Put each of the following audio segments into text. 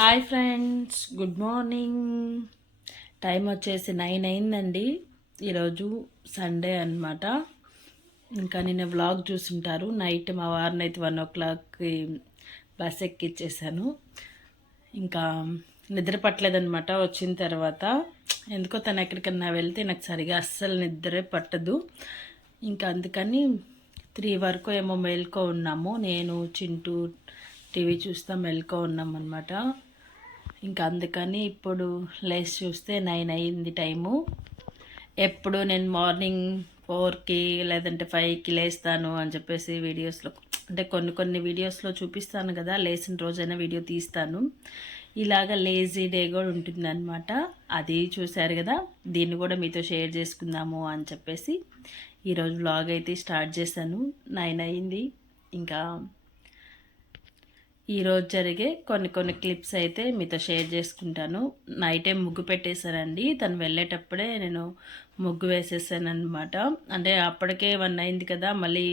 Hi friends, good morning. Time వచ్చేసి 9 అయిందండి. ఈరోజు సండే అనమాట. ఇంకా నిన్న వ్లాగ్ చూసుంటారు. నైట్ మా వారిని అయితే 1 o'clockకి బస్ ఎక్కిచ్చేసాను. ఇంకా నిద్ర పట్టలేదనమాట. వచ్చిన తర్వాత ఎందుకో తను ఎక్కడికన్నా వెళ్తే నాకు సరిగా అస్సలు నిద్రే పట్టదు. ఇంకా అందుకని 3 వరకు ఏమో మేల్కో ఉన్నాము. నేను చింటూ టీవీ చూస్తా మెల్కో ఉన్నాం అనమాట. ఇంకా అందుకని ఇప్పుడు లేచి చూస్తే 9 అయింది టైము. ఎప్పుడు నేను మార్నింగ్ 4కి లేదంటే 5కి లేస్తాను అని చెప్పేసి వీడియోస్లో అంటే కొన్ని వీడియోస్లో చూపిస్తాను కదా, లేచిన రోజైనా వీడియో తీస్తాను. ఇలాగ లేజీ డే కూడా ఉంటుందన్నమాట. అది చూశారు కదా, దీన్ని కూడా మీతో షేర్ చేసుకుందాము అని చెప్పేసి ఈరోజు వ్లాగ్ అయితే స్టార్ట్ చేశాను. 9 అయింది. ఇంకా ఈరోజు జరిగే కొన్ని క్లిప్స్ అయితే మీతో షేర్ చేసుకుంటాను. నైటే ముగ్గు పెట్టేశానండి. తను వెళ్ళేటప్పుడే నేను ముగ్గు వేసేసాను అనమాట. అంటే అప్పటికే 1 అయింది కదా, మళ్ళీ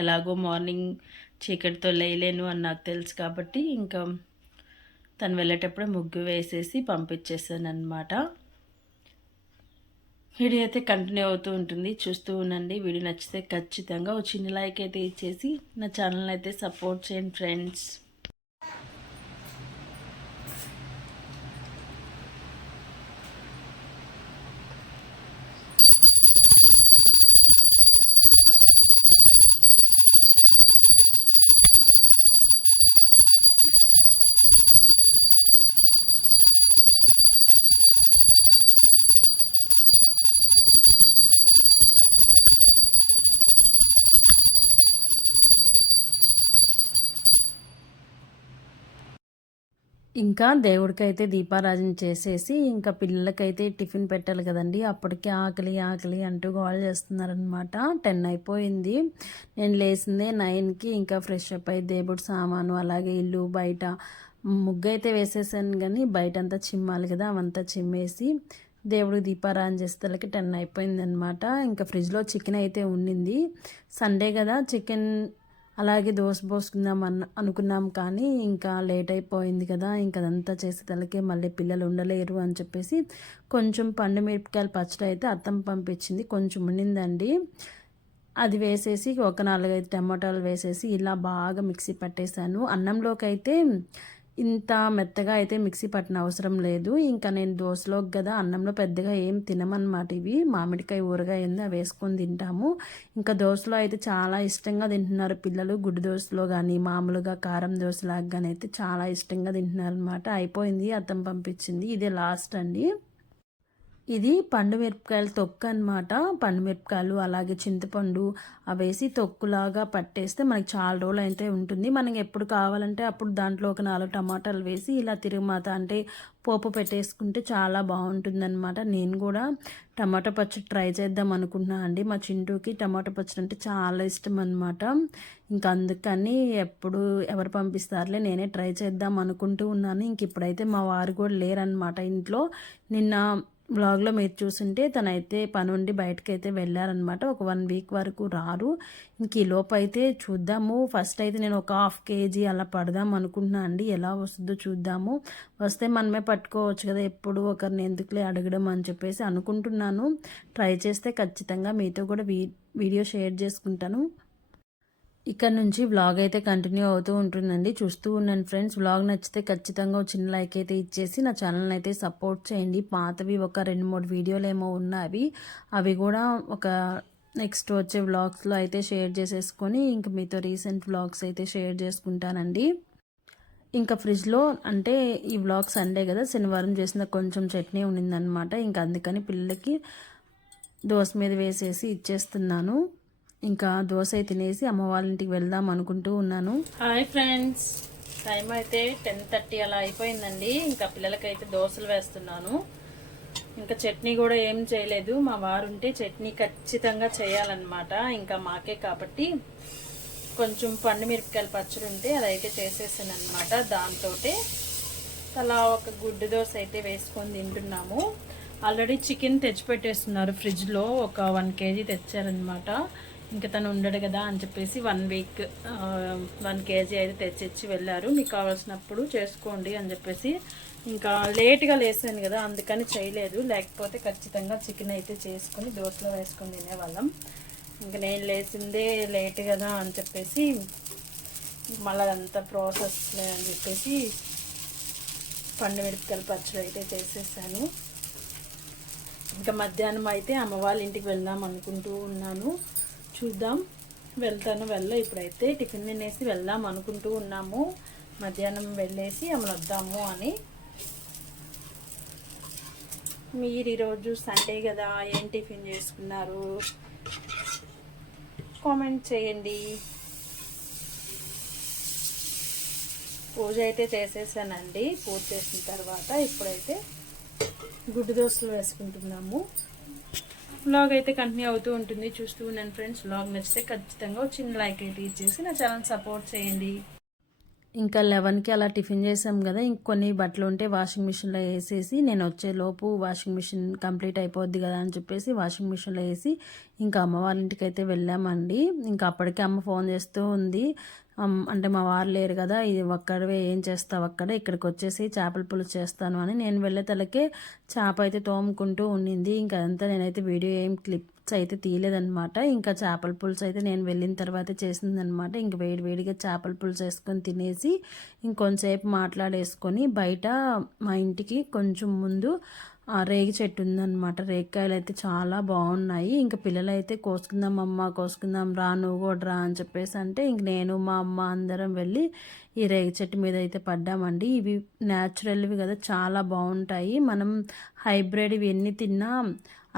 ఎలాగో మార్నింగ్ చీకటితో లేయలేను అని నాకు తెలుసు కాబట్టి ఇంకా తను వెళ్ళేటప్పుడే ముగ్గు వేసేసి పంపించేసాను అనమాట. వీడియో అయితే కంటిన్యూ అవుతూ ఉంటుంది, చూస్తూ ఉండండి. వీడియో నచ్చితే ఖచ్చితంగా ఒక చిన్న లైక్ అయితే ఇచ్చేసి నా ఛానల్ అయితే సపోర్ట్ చేయండి ఫ్రెండ్స్. ఇంకా దేవుడికైతే దీపారాజన చేసేసి ఇంకా పిల్లలకైతే టిఫిన్ పెట్టాలి కదండి. అప్పటికే ఆకలి ఆకలి అంటూ గోల చేస్తున్నారనమాట. 10 అయిపోయింది. నేను లేచిందే 9కి. ఇంకా ఫ్రెష్ అప్ అయి దేవుడి సామాను అలాగే ఇల్లు బయట ముగ్గు అయితే వేసేసాను, కానీ బయట అంతా చిమ్మాలి కదా, అవంతా చిమ్మేసి దేవుడికి దీపారాజన చేసేసరికి 10 అయిపోయింది అనమాట. ఇంకా ఫ్రిడ్జ్లో చికెన్ అయితే ఉండింది. సండే కదా, చికెన్ అలాగే దోశ పోసుకుందాం అనుకున్నాం, కానీ ఇంకా లేట్ అయిపోయింది కదా. ఇంకా అదంతా చేసేతలకే మళ్ళీ పిల్లలు ఉండలేరు అని చెప్పేసి కొంచెం పండు మిరపకాయల పచ్చడి అయితే అత్తమ్మ పంపించింది, కొంచెం ఉండిందండి. అది వేసేసి ఒక 4-5 టమాటాలు వేసేసి ఇలా బాగా మిక్సీ పట్టేశాను. అన్నంలోకి అయితే ఇంత మెత్తగా అయితే మిక్సీ పట్టిన అవసరం లేదు. ఇంకా నేను దోశలోకి కదా, అన్నంలో పెద్దగా ఏం తినమన్నమాట. ఇవి మామిడికాయ ఊరగాయ ఉంది, అవి వేసుకొని తింటాము. ఇంకా దోశలో అయితే చాలా ఇష్టంగా తింటున్నారు పిల్లలు. గుడ్డు దోశలో కానీ మామూలుగా కారం దోశలాగా కానీ అయితే చాలా ఇష్టంగా తింటున్నారు అనమాట. అయిపోయింది, అద్దం పంపించింది. ఇదే లాస్ట్ అండి. ఇది పండు మిరపకాయల తొక్కు అనమాట. పండు మిరపకాయలు అలాగే చింతపండు అవేసి తొక్కులాగా పట్టేస్తే మనకి చాలా రోజులు అయితే ఉంటుంది. మనకి ఎప్పుడు కావాలంటే అప్పుడు దాంట్లో ఒక 4 టమాటాలు వేసి ఇలా తిరుగుమాత అంటే పోపు పెట్టేసుకుంటే చాలా బాగుంటుంది అనమాట. నేను కూడా టమాటా పచ్చడి ట్రై చేద్దాం అనుకున్నా అండి. మా చింటూకి టమాటా పచ్చడి అంటే చాలా ఇష్టం అనమాట. ఇంకా అందుకని ఎప్పుడు ఎవరు పంపిస్తారులే, నేనే ట్రై చేద్దాం అనుకుంటూ ఉన్నాను. ఇంక ఇప్పుడైతే మా వారు కూడా లేరనమాట ఇంట్లో. నిన్న వ్లాగ్లో మీరు చూసుంటే తనైతే పని ఉండి బయటకైతే వెళ్ళారనమాట. ఒక 1 వీక్ వరకు రారు. ఇంక ఈ లోపు అయితే చూద్దాము. ఫస్ట్ అయితే నేను ఒక 1/2 kg అలా పడదాం అనుకుంటున్నా అండి. ఎలా వస్తుందో చూద్దాము. వస్తే మనమే పట్టుకోవచ్చు కదా, ఎప్పుడు ఒకరిని ఎందుకులే అడగడం అని చెప్పేసి అనుకుంటున్నాను. ట్రై చేస్తే ఖచ్చితంగా మీతో కూడా వీడియో షేర్ చేసుకుంటాను. ఇక్కడ నుంచి వ్లాగ్ అయితే కంటిన్యూ అవుతూ ఉంటుందండి, చూస్తూ ఉన్నాను ఫ్రెండ్స్. వ్లాగ్ నచ్చితే ఖచ్చితంగా చిన్న లైక్ అయితే ఇచ్చేసి నా ఛానల్ని అయితే సపోర్ట్ చేయండి. పాతవి ఒక 2-3 వీడియోలు ఏమో ఉన్నాయి, అవి కూడా ఒక నెక్స్ట్ వచ్చే వ్లాగ్స్లో అయితే షేర్ చేసేసుకొని ఇంక మీతో రీసెంట్ వ్లాగ్స్ అయితే షేర్ చేసుకుంటానండి. ఇంకా ఫ్రిడ్జ్లో అంటే ఈ వ్లాగ్ సండే కదా, శనివారం చేసిన కొంచెం చట్నీ ఉండిందనమాట. ఇంకా అందుకని పిల్లలకి దోశ మీద వేసేసి ఇచ్చేస్తున్నాను. ఇంకా దోశ తినేసి అమ్మ వాళ్ళ ఇంటికి వెళ్దాం అనుకుంటూ ఉన్నాను. హాయ్ ఫ్రెండ్స్, టైం అయితే 10:30 అలా అయిపోయిందండి. ఇంకా పిల్లలకైతే దోశలు వేస్తున్నాను. ఇంకా చట్నీ కూడా ఏం చేయలేదు. మా వారు ఉంటే చట్నీ ఖచ్చితంగా చేయాలన్నమాట. ఇంకా మాకే కాబట్టి కొంచెం పండు మిరపకాయల పచ్చడి ఉంటే అదైతే చేసేసాను అనమాట. దాంతో అలా ఒక గుడ్డు దోశ అయితే వేసుకొని తింటున్నాము. ఆల్రెడీ చికెన్ తెచ్చిపెట్టేస్తున్నారు ఫ్రిడ్జ్లో, ఒక 1 kg తెచ్చారనమాట. ఇంకా తను ఉండడు కదా అని చెప్పేసి 1 వీక్ 1 కేజీ అయితే తెచ్చిచ్చి వెళ్ళారు. మీకు కావాల్సినప్పుడు చేసుకోండి అని చెప్పేసి. ఇంకా లేట్గా లేసాను కదా అందుకని చేయలేదు, లేకపోతే ఖచ్చితంగా చికెన్ అయితే చేసుకొని దోశలో వేసుకొని తినేవాళ్ళం. ఇంకా నేను లేచిందే లేట్ కదా అని చెప్పేసి మళ్ళీ అదంతా ప్రాసెస్ అని చెప్పేసి పండు మిరపకాయల పచ్చడి అయితే చేసేసాను. ఇంకా మధ్యాహ్నం అయితే అమ్మ వాళ్ళ ఇంటికి వెళ్దాం అనుకుంటూ ఉన్నాను. చూద్దాం వెళ్తాను ఇప్పుడైతే టిఫిన్ తినేసి వెళ్దాం అనుకుంటూ ఉన్నాము. మధ్యాహ్నం వెళ్ళేసి అమ్మను వద్దాము అని. మీరు ఈరోజు సండే కదా ఏం టిఫిన్ చేసుకున్నారు కామెంట్ చేయండి. పూజ అయితే చేసేసానండి. పూజ చేసిన తర్వాత ఇప్పుడైతే గుడ్డు దోశలు వేసుకుంటున్నాము. వ్లాగ్ అయితే కంటిన్యూ అవుతూ ఉంటుంది, చూస్తూ ఉన్నాను ఫ్రెండ్స్. వ్లాగ్ నచ్చితే ఖచ్చితంగా చిన్న లైక్ అయితే ఇచ్చేసి నా ఛానల్ సపోర్ట్ చేయండి. ఇంకా 11కి అలా టిఫిన్ చేసాం కదా, ఇంకొన్ని బట్టలు ఉంటే వాషింగ్ మిషన్లో వేసేసి నేను వచ్చేలోపు వాషింగ్ మిషన్ కంప్లీట్ అయిపోద్ది కదా అని చెప్పేసి వాషింగ్ మిషన్లో వేసి ఇంకా అమ్మ వాళ్ళ ఇంటికి అయితే వెళ్ళామండి. ఇంకా అప్పటికే అమ్మ ఫోన్ చేస్తూ ఉంది, అంటే మా వారు లేరు కదా, ఇది ఒక్కడవే ఏం చేస్తావు అక్కడ, ఇక్కడికి వచ్చేసి చేపల పులుసు చేస్తాను అని. నేను వెళ్ళే తలకే చేప అయితే తోముకుంటూ ఉండింది. ఇంకా అంతా నేనైతే వీడియో ఏం క్లిప్స్ అయితే తీయలేదనమాట. ఇంకా చేపల పులుసు అయితే నేను వెళ్ళిన తర్వాత చేసిందనమాట. ఇంక వేడివేడిగా చేపల పులుసు వేసుకొని తినేసి ఇంకొంచెంసేపు మాట్లాడేసుకొని బయట మా ఇంటికి కొంచెం ముందు రేగి చెట్టు ఉందన్నమాట. రేగికాయలు అయితే చాలా బాగున్నాయి. ఇంకా పిల్లలు అయితే కోసుకుందాం అమ్మ, కోసుకుందాం రా, నువ్వు కూడా రా అని చెప్పేసి అంటే ఇంక నేను మా అమ్మ అందరం వెళ్ళి ఈ రేగి చెట్టు మీద అయితే పడ్డామండి. ఇవి న్యాచురల్వి కదా, చాలా బాగుంటాయి. మనం హైబ్రిడ్ ఇవి ఎన్ని తిన్నా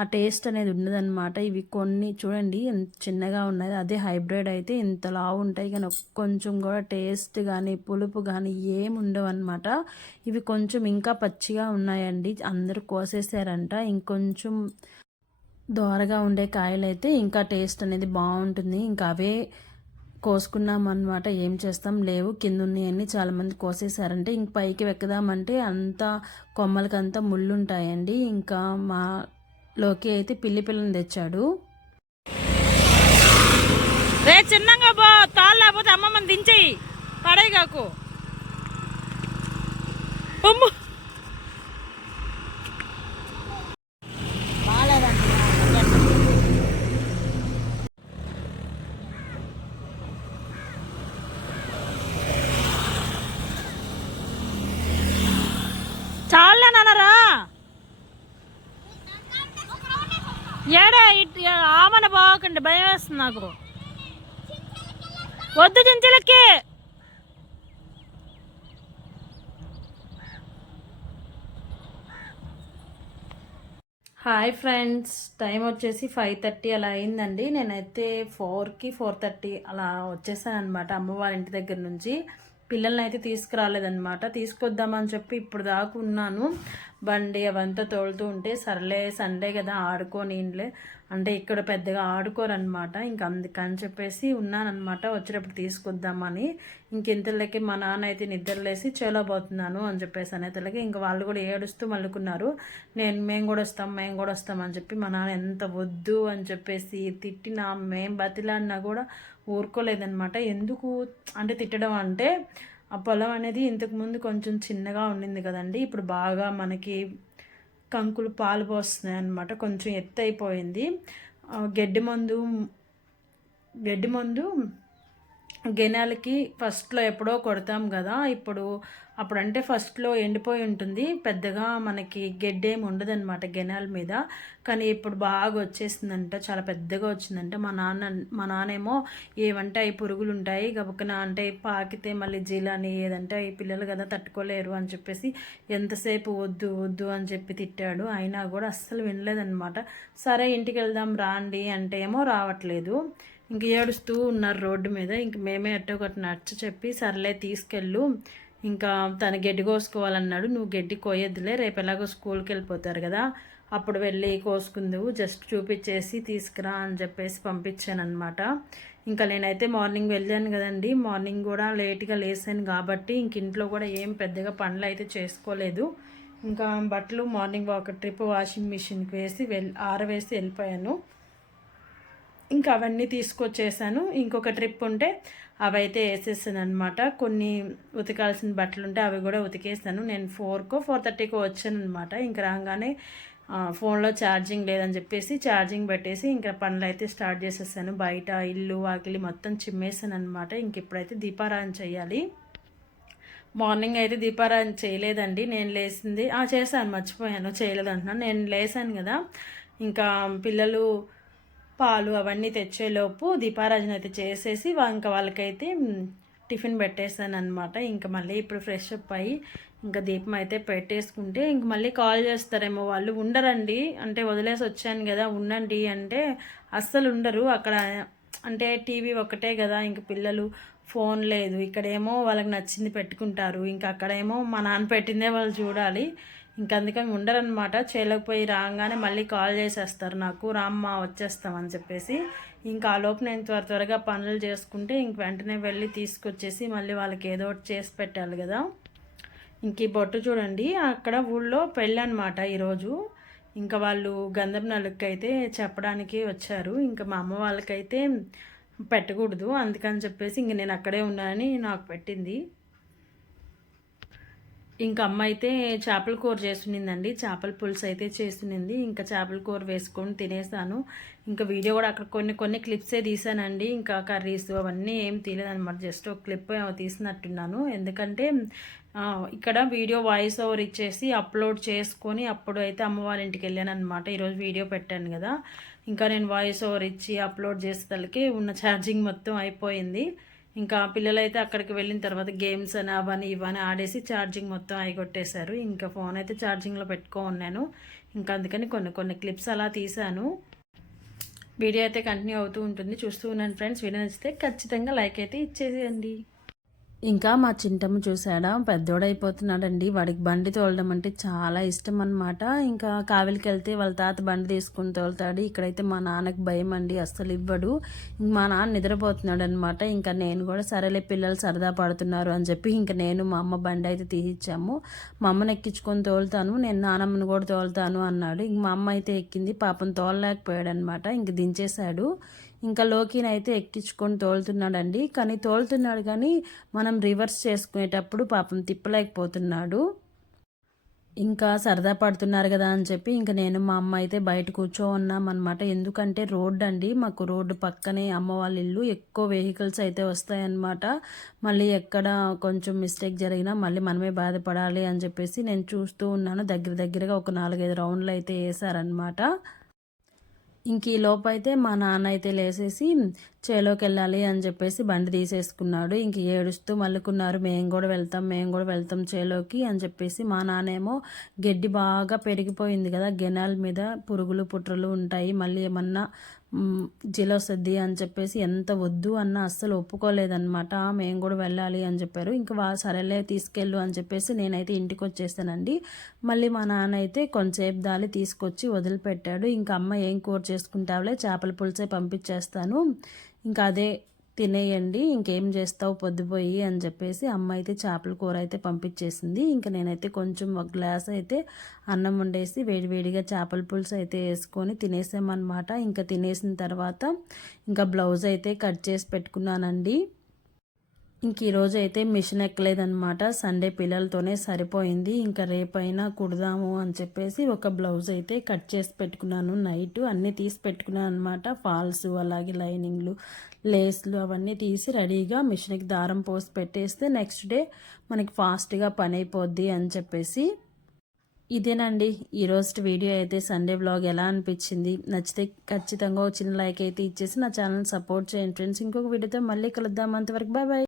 ఆ టేస్ట్ అనేది ఉండదన్నమాట. ఇవి కొన్ని చూడండి ఎంత చిన్నగా ఉన్నాయి, అదే హైబ్రిడ్ అయితే ఇంత లావు ఉంటాయి కానీ కొంచెం కూడా టేస్ట్ కానీ పులుపు కానీ ఏమి ఉండవు అనమాట. ఇవి కొంచెం ఇంకా పచ్చిగా ఉన్నాయండి, అందరూ కోసేసారంట. ఇంకొంచెం దోరగా ఉండే కాయలు అయితే ఇంకా టేస్ట్ అనేది బాగుంటుంది. ఇంకా అవే కోసుకున్నాం అనమాట. ఏం చేస్తాం, లేవు కింద ఉన్నాయన్నీ చాలామంది కోసేసారంటే ఇంక పైకి వెక్కదామంటే అంతా కొమ్మలకంతా ముళ్ళు ఉంటాయండి. ఇంకా మా లోకి అయితే పిల్లని తెచ్చాడు. రే చిన్నగా బో, తాళ్ళు లేకపోతే అమ్మమ్మని దించేయి, పడేగాకు. చాలేనరా ఏడా ఆమన బాగండి, భయం వేస్తుంది నాకు. వద్దు చింతలకి. హాయ్ ఫ్రెండ్స్, టైం వచ్చేసి 5:30 అలా అయిందండి. నేనైతే 4:30 అలా వచ్చేసాను అనమాట అమ్మ వాళ్ళ ఇంటి దగ్గర నుంచి. పిల్లల్ని అయితే తీసుకురాలేదనమాట, తీసుకొద్దామని చెప్పి ఇప్పుడు దాకా ఉన్నాను. బండి అవంతా తోలుతూ ఉంటే సర్లే సండే కదా ఆడుకోనిలే అంటే ఇక్కడ పెద్దగా ఆడుకోరనమాట. ఇంక అందుకని చెప్పేసి ఉన్నానమాట, వచ్చేటప్పుడు తీసుకొద్దామని. ఇంకెంతలకి మా నాన్న అయితే నిద్రలేసి చేలోబోతున్నాను అని చెప్పేసి అనేతలకి ఇంక వాళ్ళు కూడా ఏడుస్తూ మళ్ళుకున్నారు. మేము కూడా వస్తాం అని చెప్పి మా నాన్న ఎంత వద్దు అని చెప్పేసి తిట్టినా, మేము బతిలాడినా కూడా ఊరుకోలేదనమాట. ఎందుకు అంటే తిట్టడం అంటే ఆ పొలం అనేది ఇంతకుముందు కొంచెం చిన్నగా ఉండింది కదండి, ఇప్పుడు బాగా మనకి కంకులు పాలు పోస్తున్నాయి అన్నమాట. కొంచెం ఎత్తు అయిపోయింది. గడ్డి మందు గెనాలకి ఫస్ట్లో ఎప్పుడో కొడతాం కదా, అప్పుడంటే ఫస్ట్లో ఎండిపోయి ఉంటుంది, పెద్దగా మనకి గడ్డేమి ఉండదన్నమాట గెనాల మీద. కానీ ఇప్పుడు బాగా వచ్చేసిందంట, చాలా పెద్దగా వచ్చిందంట. మా నాన్నేమో ఏమంటే అవి పురుగులు ఉంటాయి గబుక్కన అంటే పాకితే మళ్ళీ జీలని ఏదంటే ఈ పిల్లలు కదా తట్టుకోలేరు అని చెప్పేసి ఎంతసేపు వద్దు వద్దు అని చెప్పి తిట్టాడు. అయినా కూడా అస్సలు వినలేదన్నమాట. సరే ఇంటికి వెళ్దాం రాండి అంటే ఏమో రావట్లేదు. ఇంక ఏడుస్తూ ఉన్నారు రోడ్డు మీద. ఇంక మేమే ఎట్టో ఒకటి నచ్చ చెప్పి సర్లే తీసుకెళ్ళు, ఇంకా తను గడ్డి కోసుకోవాలన్నాడు. నువ్వు గడ్డి కోయొద్దులే, రేపు ఎలాగో స్కూల్కి వెళ్ళిపోతారు కదా, అప్పుడు వెళ్ళి కోసుకుందువు, జస్ట్ చూపించేసి తీసుకురా అని చెప్పేసి పంపించాను అనమాట. ఇంకా నేనైతే మార్నింగ్ వెళ్ళాను కదండి, మార్నింగ్ కూడా లేట్గా లేసాను కాబట్టి ఇంక ఇంట్లో కూడా ఏం పెద్దగా పనులు అయితే చేసుకోలేదు. ఇంకా బట్టలు మార్నింగ్ ఒక ట్రిప్ వాషింగ్ మిషన్కి వేసి ఆరవేసి వెళ్ళిపోయాను. ఇంకా అవన్నీ తీసుకొచ్చేసాను. ఇంకొక ట్రిప్ ఉంటే అవైతే వేసేసాను అనమాట. కొన్ని ఉతకాల్సిన బట్టలు ఉంటే అవి కూడా ఉతికేసాను. నేను 4:30కో వచ్చాను అనమాట. ఇంక రాగానే ఫోన్లో ఛార్జింగ్ లేదని చెప్పేసి ఛార్జింగ్ పెట్టేసి ఇంకా పనులు అయితే స్టార్ట్ చేసేసాను. బయట ఇల్లు వాకిలి మొత్తం చిమ్మేసాను అనమాట. ఇంక ఇప్పుడైతే దీపారాధన చేయాలి. మార్నింగ్ అయితే దీపారాధన చేయలేదండి. నేను లేచింది చేశాను, మర్చిపోయాను, చేయలేదు అంటున్నాను. నేను లేసాను కదా, ఇంకా పిల్లలు పాలు అవన్నీ తెచ్చేలోపు దీపారాధన అయితే చేసేసి ఇంకా వాళ్ళకైతే టిఫిన్ పెట్టేశాను అనమాట. ఇంకా మళ్ళీ ఇప్పుడు ఫ్రెష్ అప్ అయ్యి ఇంకా దీపం అయితే పెట్టేసుకుంటే ఇంక మళ్ళీ కాల్ చేస్తారేమో వాళ్ళు. ఉండరండి, అంటే వదిలేసి వచ్చాను కదా ఉండండి అంటే అస్సలు ఉండరు. అక్కడ అంటే టీవీ ఒకటే కదా, ఇంక పిల్లలు ఫోన్ లేదు. ఇక్కడేమో వాళ్ళకి నచ్చింది పెట్టుకుంటారు, ఇంకా అక్కడేమో మా నాన్న పెట్టిందే వాళ్ళు చూడాలి. ఇంక అందుకని ఉండరనమాట. చేయలేకపోయి రాగానే మళ్ళీ కాల్ చేసేస్తారు నాకు, రామ్మ వచ్చేస్తామని చెప్పేసి. ఇంకా ఆలోపు నేను త్వరగా పనులు చేసుకుంటే ఇంక వెంటనే వెళ్ళి తీసుకొచ్చేసి మళ్ళీ వాళ్ళకి ఏదో ఒకటి చేసి పెట్టాలి కదా. ఇంక ఈ బొట్టు చూడండి, అక్కడ ఊళ్ళో పెళ్ళి అనమాట ఈరోజు. ఇంకా వాళ్ళు గంధం నలుగుకైతే చెప్పడానికి వచ్చారు. ఇంకా మా అమ్మ వాళ్ళకైతే పెట్టకూడదు అందుకని చెప్పేసి ఇంక నేను అక్కడే ఉన్నానని నాకు పెట్టింది. ఇంకా అమ్మ అయితే చేపల కూర చేస్తునిందండి, చేపల పులుసు అయితే చేస్తునింది. ఇంకా చేపల కూర వేసుకొని తినేసాను. ఇంకా వీడియో కూడా అక్కడ కొన్ని క్లిప్సే తీసానండి, ఇంకా కర్రీస్ అవన్నీ ఏం తీయలేదన్నమాట. జస్ట్ ఒక క్లిప్ తీసినట్టున్నాను. ఎందుకంటే ఇక్కడ వీడియో వాయిస్ ఓవర్ ఇచ్చేసి అప్లోడ్ చేసుకొని అప్పుడు అయితే అమ్మ వాళ్ళ ఇంటికి వెళ్ళాను అనమాట. ఈరోజు వీడియో పెట్టాను కదా, ఇంకా నేను వాయిస్ ఓవర్ ఇచ్చి అప్లోడ్ చేసేసరికి ఉన్న ఛార్జింగ్ మొత్తం అయిపోయింది. ఇంకా పిల్లలైతే అక్కడికి వెళ్ళిన తర్వాత గేమ్స్ అని అవని ఇవని ఆడేసి ఛార్జింగ్ మొత్తం అయిగొట్టేశారు. ఇంకా ఫోన్ అయితే ఛార్జింగ్లో ఉన్నాను. ఇంకా అందుకని కొన్ని క్లిప్స్ అలా తీశాను. వీడియో అయితే కంటిన్యూ అవుతూ ఉంటుంది, చూస్తూ ఉన్నాను ఫ్రెండ్స్. వీడియో నచ్చితే ఖచ్చితంగా లైక్ అయితే ఇచ్చేసేయండి. ఇంకా మా చింటమ్మ చూసాడా, పెద్దోడైపోతున్నాడండి. వాడికి బండి తోలడం అంటే చాలా ఇష్టం అనమాట. ఇంకా కావిలికి వెళ్తే వాళ్ళ తాత బండి తీసుకుని తోలుతాడు. ఇక్కడైతే మా నాన్నకి భయం అండి, అస్సలు ఇవ్వడు. మా నాన్న నిద్రపోతున్నాడు అనమాట. ఇంకా నేను కూడా సరేలే పిల్లలు సరదా పడుతున్నారు అని చెప్పి ఇంకా నేను మా అమ్మ బండి అయితే తీసిచ్చాము. మా అమ్మని ఎక్కించుకొని తోలుతాను, నేను నానమ్మని కూడా తోలుతాను అన్నాడు. ఇంక మా అమ్మ అయితే ఎక్కింది, పాపం తోలలేకపోయాడు అనమాట. ఇంక దించేశాడు. ఇంకా లోకిని అయితే ఎక్కించుకొని తోలుతున్నాడండి. కానీ తోలుతున్నాడు కానీ మనం రివర్స్ చేసుకునేటప్పుడు పాపం తిప్పలేకపోతున్నాడు. ఇంకా సరదా పడుతున్నారు కదా అని చెప్పి ఇంకా నేను మా అమ్మ అయితే బయట కూర్చోన్నాం అనమాట. ఎందుకంటే రోడ్డు అండి, మాకు రోడ్డు పక్కనే అమ్మ వాళ్ళ ఇల్లు, ఎక్కువ వెహికల్స్ అయితే వస్తాయన్నమాట. మళ్ళీ ఎక్కడ కొంచెం మిస్టేక్ జరిగినా మళ్ళీ మనమే బాధపడాలి అని చెప్పేసి నేను చూస్తూ ఉన్నాను. దగ్గరగా ఒక 4-5 రౌండ్లు అయితే వేసారనమాట. ఇంక ఈ లోపు అయితే మా నాన్న అయితే లేసేసి చేలోకి వెళ్ళాలి అని చెప్పేసి బండి తీసేసుకున్నాడు. ఇంక ఏడుస్తూ మళ్ళుకున్నారు, మేము కూడా వెళ్తాం చేలోకి అని చెప్పేసి. మా నాన్నేమో గడ్డి బాగా పెరిగిపోయింది కదా, గెనాల మీద పురుగులు పుట్రలు ఉంటాయి, మళ్ళీ ఏమన్నా జిలొస్తుంది అని చెప్పేసి ఎంత వద్దు అన్న అస్సలు ఒప్పుకోలేదన్నమాట. మేము కూడా వెళ్ళాలి అని చెప్పారు. ఇంకా సరేలే తీసుకెళ్ళు అని చెప్పేసి నేనైతే ఇంటికి వచ్చేసానండి. మళ్ళీ మా నాన్న అయితే కొంచెంసేపు దాలి తీసుకొచ్చి వదిలిపెట్టాడు. ఇంకా అమ్మ ఏం కూర చేసుకుంటావులే, చేపల పులుసే పంపించేస్తాను, ఇంకా అదే తినేయండి, ఇంకేం చేస్తావు పొద్దుపోయి అని చెప్పేసి అమ్మ అయితే చేపల కూర అయితే పంపించేసింది. ఇంకా నేనైతే కొంచెం ఒక గ్లాస్ అయితే అన్నం వండేసి వేడివేడిగా చేపల పులుసు అయితే వేసుకొని తినేసామన్నమాట. ఇంకా తినేసిన తర్వాత ఇంకా బ్లౌజ్ అయితే కట్ చేసి పెట్టుకున్నానండి. ఇంక ఈరోజు అయితే మిషన్ ఎక్కలేదనమాట, సండే పిల్లలతోనే సరిపోయింది. ఇంకా రేపైనా కుడదాము అని చెప్పేసి ఒక బ్లౌజ్ అయితే కట్ చేసి పెట్టుకున్నాను. నైట్ అన్నీ తీసి పెట్టుకున్నాను అనమాట. ఫాల్స్ అలాగే లైనింగ్లు లేస్లు అవన్నీ తీసి రెడీగా మిషన్కి దారం పోసి పెట్టేస్తే నెక్స్ట్ డే మనకి ఫాస్ట్గా పని అయిపోద్ది అని చెప్పేసి. ఇదేనండి ఈరోజు వీడియో అయితే. సండే వ్లాగ్ ఎలా అనిపించింది, నచ్చితే ఖచ్చితంగా చిన్న లైక్ అయితే ఇచ్చేసి నా ఛానల్ సపోర్ట్ చేయండి ఫ్రెండ్స్. ఇంకొక వీడియోతో మళ్ళీ కలుద్దాం, అంతవరకు బాయ్ బాయ్.